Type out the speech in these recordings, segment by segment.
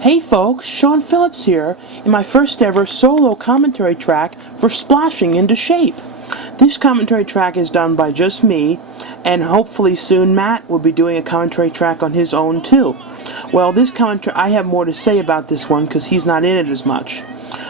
Hey folks, Shawn Phillips here in my first ever solo commentary track for Sploshing into Shape. This commentary track is done by just me, and hopefully soon Matt will be doing a commentary track on his own too. Well, this commentary, I have more to say about this one because he's not in it as much.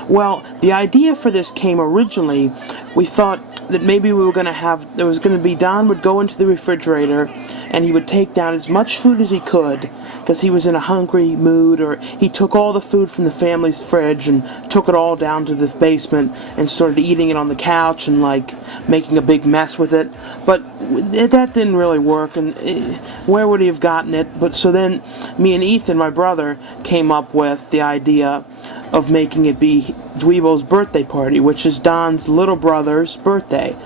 Well, the idea for this came originally, we thought that maybe we were going to have, there was going to be, Don would go into the refrigerator and he would take down as much food as he could because he was in a hungry mood, or he took all the food from the family's fridge and took it all down to the basement and started eating it on the couch and like making a big mess with it. But that didn't really work, and where would he have gotten it? But so then me and Ethan, my brother, came up with the idea of making it be Dweebo's birthday party, which is Don's little brother's birthday.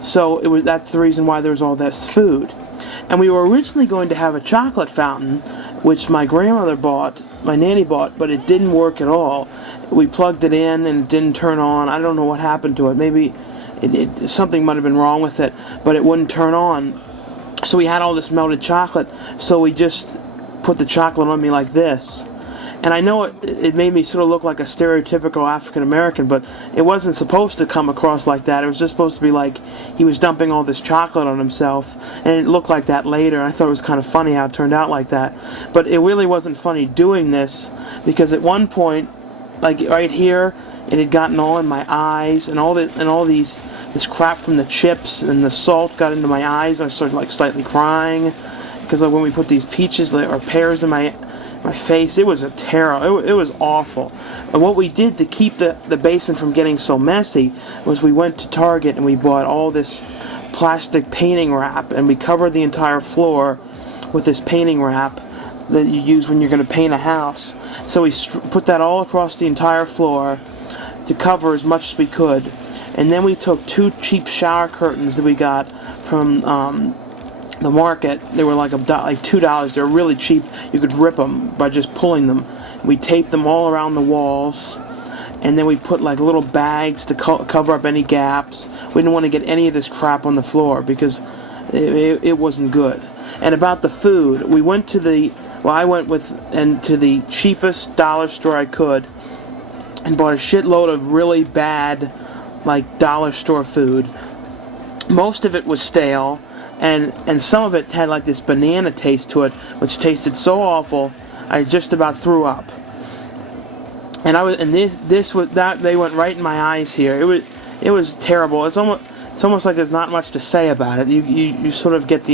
So that's the reason why there's all this food. And we were originally going to have a chocolate fountain, which my grandmother bought, my nanny bought, but it didn't work at all. We plugged it in and it didn't turn on. I don't know what happened to it. Maybe something might have been wrong with it, but it wouldn't turn on. So we had all this melted chocolate, so we just put the chocolate on me like this. And I know it made me sort of look like a stereotypical African American, but it wasn't supposed to come across like that. It was just supposed to be like he was dumping all this chocolate on himself, and it looked like that later. And I thought it was kind of funny how it turned out like that. But it really wasn't funny doing this, because at one point, like right here, it had gotten all in my eyes, and this crap from the chips and the salt got into my eyes, and I started like slightly crying because when we put these peaches or pears in my face, it was a terror. It was awful. And what we did to keep the basement from getting so messy was we went to Target and we bought all this plastic painting wrap, and we covered the entire floor with this painting wrap that you use when you're going to paint a house. So we put that all across the entire floor to cover as much as we could. And then we took 2 cheap shower curtains that we got from the market. They were like $2. They were really cheap. You could rip them by just pulling them. We taped them all around the walls, and then we put like little bags to cover up any gaps. We didn't want to get any of this crap on the floor because it wasn't good. And about the food, we went to I went to the cheapest dollar store I could and bought a shitload of really bad like dollar store food. Most of it was stale, and some of it had like this banana taste to it, which tasted so awful I just about threw up. And they went right in my eyes here. It was terrible. It's almost like there's not much to say about it. You sort of get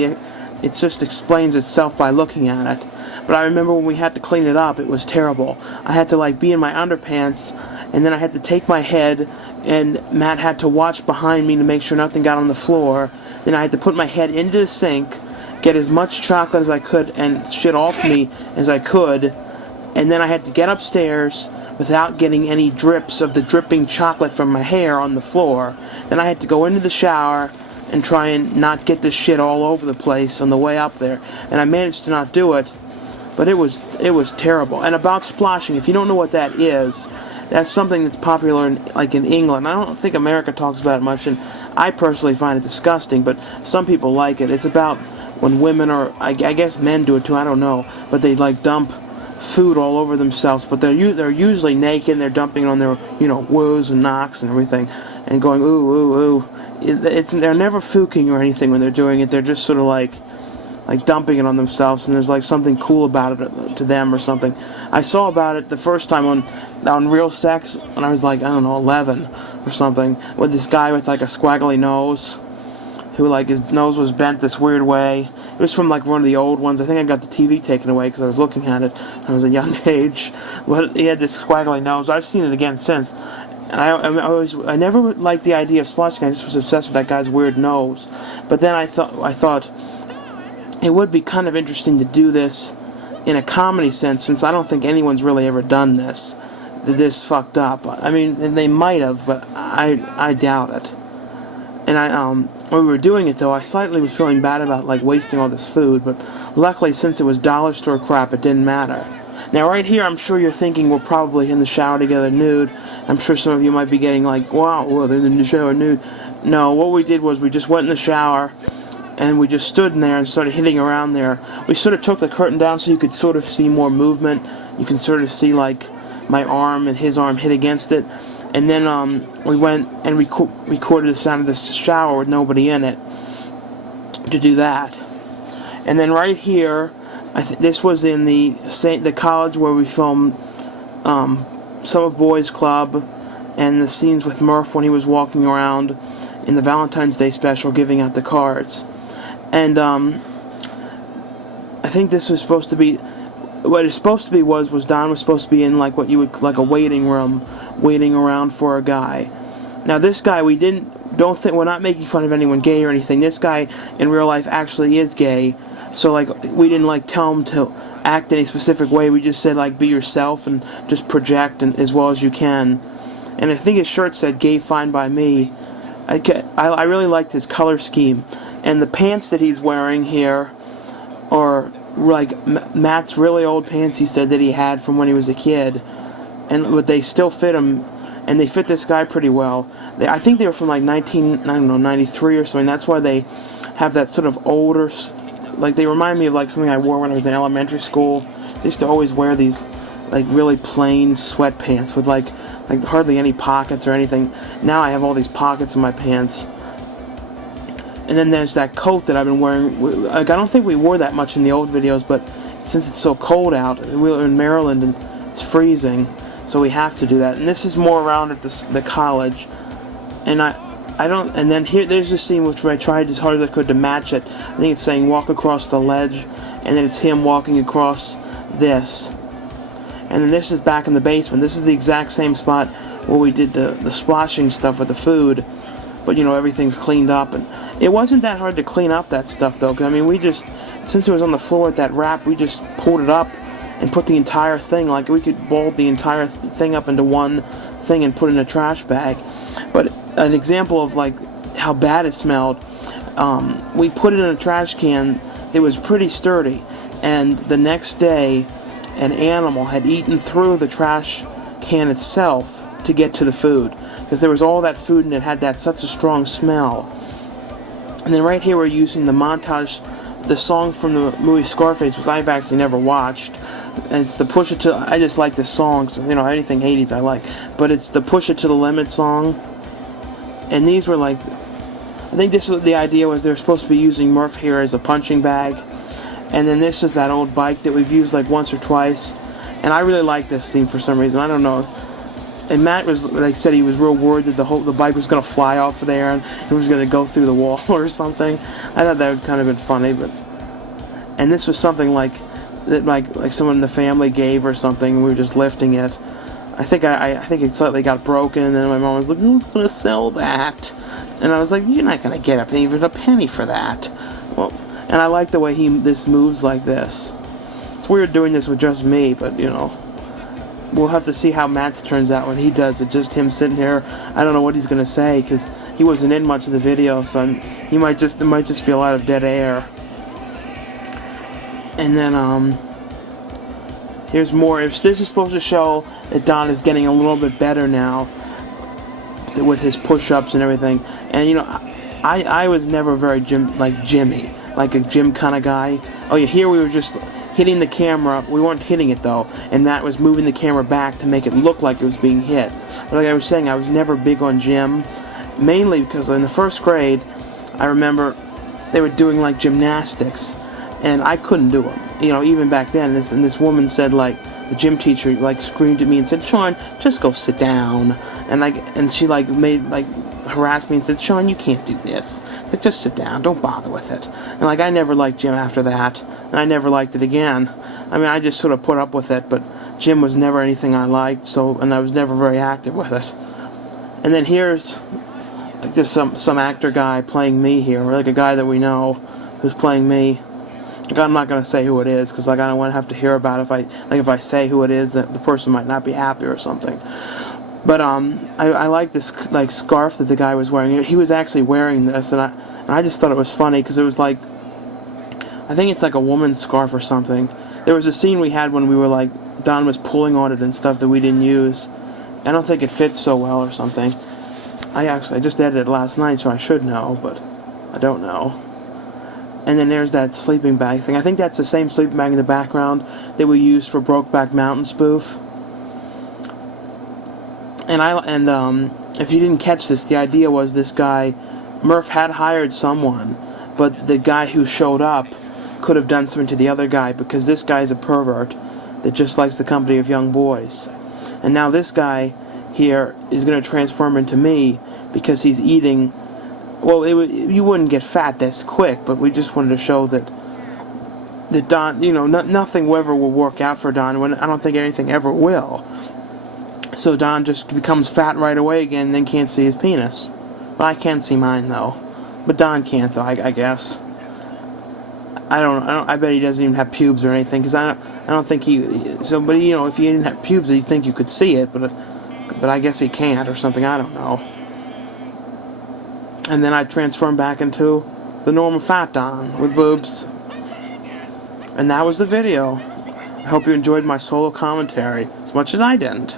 it just explains itself by looking at it. But I remember when we had to clean it up, it was terrible. I had to like be in my underpants, and then I had to take my head, and Matt had to watch behind me to make sure nothing got on the floor. Then I had to put my head into the sink, get as much chocolate as I could and shit off me as I could, and then I had to get upstairs without getting any drips of the dripping chocolate from my hair on the floor. Then I had to go into the shower and try and not get this shit all over the place on the way up there. And I managed to not do it, but it was terrible. And about sploshing, if you don't know what that is, that's something that's popular in England. I don't think America talks about it much, and I personally find it disgusting, but some people like it. It's about when women, or I guess men do it too, I don't know, but they like dump food all over themselves, but they're usually naked, and they're dumping on their woos and knocks and everything, and going ooh ooh ooh. They're never fuking or anything when they're doing it. They're just sort of like dumping it on themselves, and there's like something cool about it to them or something. I saw about it the first time on Real Sex when I was like, I don't know, 11 or something, with this guy with like a squiggly nose, who like his nose was bent this weird way. It was from like one of the old ones. I think I got the TV taken away because I was looking at it when I was a young age. But he had this squiggly nose. I've seen it again since. And I never liked the idea of sploshing. I just was obsessed with that guy's weird nose. But then I thought it would be kind of interesting to do this in a comedy sense, since I don't think anyone's really ever done this fucked up. I mean, they might have, but I doubt it. And when we were doing it though, I slightly was feeling bad about like wasting all this food, but luckily since it was dollar store crap, it didn't matter. Now right here, I'm sure you're thinking we're probably in the shower together nude. I'm sure some of you might be getting like, wow, well, they're in the shower nude. No, what we did was we just went in the shower, and we just stood in there and started hitting around there. We sort of took the curtain down so you could sort of see more movement. You can sort of see like my arm and his arm hit against it. And then we went and recorded the sound of the shower with nobody in it to do that. And then right here, this was in the college where we filmed Summer Boys Club and the scenes with Murph when he was walking around in the Valentine's Day special giving out the cards. And I think this was supposed to be, what it's supposed to be was Don was supposed to be in like what you would, like a waiting room, waiting around for a guy. Now this guy, we're not making fun of anyone gay or anything. This guy in real life actually is gay. So like we didn't like tell him to act any specific way. We just said like be yourself and just project as well as you can. And I think his shirt said "Gay Fine by Me." I really liked his color scheme, and the pants that he's wearing here are like Matt's really old pants. He said that he had from when he was a kid, but they still fit him, and they fit this guy pretty well. I think they were from like 93 or something. That's why they have that sort of older. Like, they remind me of, like, something I wore when I was in elementary school. I used to always wear these, like, really plain sweatpants with, like hardly any pockets or anything. Now I have all these pockets in my pants. And then there's that coat that I've been wearing. Like, I don't think we wore that much in the old videos, but since it's so cold out, we're in Maryland and it's freezing, so we have to do that. And this is more around at the college. And and then there's this scene which I tried as hard as I could to match it. I think it's saying walk across the ledge, and then it's him walking across this. And then this is back in the basement. This is the exact same spot where we did the sploshing stuff with the food, but you know, everything's cleaned up. And it wasn't that hard to clean up that stuff though, because I mean, we just, since it was on the floor with that wrap, we just pulled it up and put the entire thing, like we could ball the entire thing up into one thing and put it in a trash bag. But an example of like how bad it smelled, we put it in a trash can. It was pretty sturdy, and the next day an animal had eaten through the trash can itself to get to the food, because there was all that food and it had such a strong smell. And then right here we're using the montage, the song from the movie Scarface, which I've actually never watched. And it's the Push It to, I just like this song, so, you know, anything 80s I like, but it's the Push It to the Limit song. And these were like, I think this was the idea, was they're supposed to be using Murph here as a punching bag. And then this is that old bike that we've used like once or twice. And I really like this scene for some reason, I don't know. And Matt was, like, said he was real worried that the bike was going to fly off of there and it was going to go through the wall or something. I thought that would kind of been funny, but. And this was something like that, like someone in the family gave or something. And we were just lifting it. I think it slightly got broken, and then my mom was like, "Who's going to sell that?" And I was like, "You're not going to get up even a penny for that." Well, and I like the way this moves like this. It's weird doing this with just me, but you know. We'll have to see how Matt's turns out when he does it. Just him sitting here. I don't know what he's going to say, because he wasn't in much of the video, so there might just be a lot of dead air. And then, here's more. If this is supposed to show that Don is getting a little bit better now with his push-ups and everything. And, you know, I was never very Jimmy, like a gym kind of guy. Oh, yeah, here we were just hitting the camera. We weren't hitting it though, and Matt was moving the camera back to make it look like it was being hit. But like I was saying, I was never big on gym, mainly because in the first grade, I remember they were doing like gymnastics, and I couldn't do them. You know, even back then, and this woman said, like, the gym teacher like screamed at me and said, "Shawn, just go sit down." And she like harassed me and said, "Shawn, you can't do this. It's like, just sit down, don't bother with it." And like, I never liked gym after that, and I never liked it again. I mean, I just sort of put up with it, but gym was never anything I liked, and I was never very active with it. And then here's like just some actor guy playing me here, or like a guy that we know who's playing me. Like, I'm not gonna say who it is, because like I don't want to have to hear about it. If I say who it is, that the person might not be happy or something. But I like this like scarf that the guy was wearing. He was actually wearing this, and I just thought it was funny, because it was like, I think it's like a woman's scarf or something. There was a scene we had when we were like, Don was pulling on it and stuff that we didn't use. I don't think it fits so well or something. I just edited it last night, so I should know, but I don't know. And then there's that sleeping bag thing. I think that's the same sleeping bag in the background that we used for Brokeback Mountain spoof. And if you didn't catch this, the idea was this guy, Murph had hired someone, but the guy who showed up could have done something to the other guy because this guy's a pervert that just likes the company of young boys. And now this guy here is going to transform into me because he's eating. Well, you wouldn't get fat this quick, but we just wanted to show that Don, nothing ever will work out for Don. When I don't think anything ever will. So Don just becomes fat right away again, and then can't see his penis. But I can see mine though. But Don can't though. I guess. I bet he doesn't even have pubes or anything, because I don't think he. So, but if he didn't have pubes, you'd think you could see it, but I guess he can't or something. I don't know. And then I transform back into the normal fat Don with boobs. And that was the video. I hope you enjoyed my solo commentary as much as I didn't.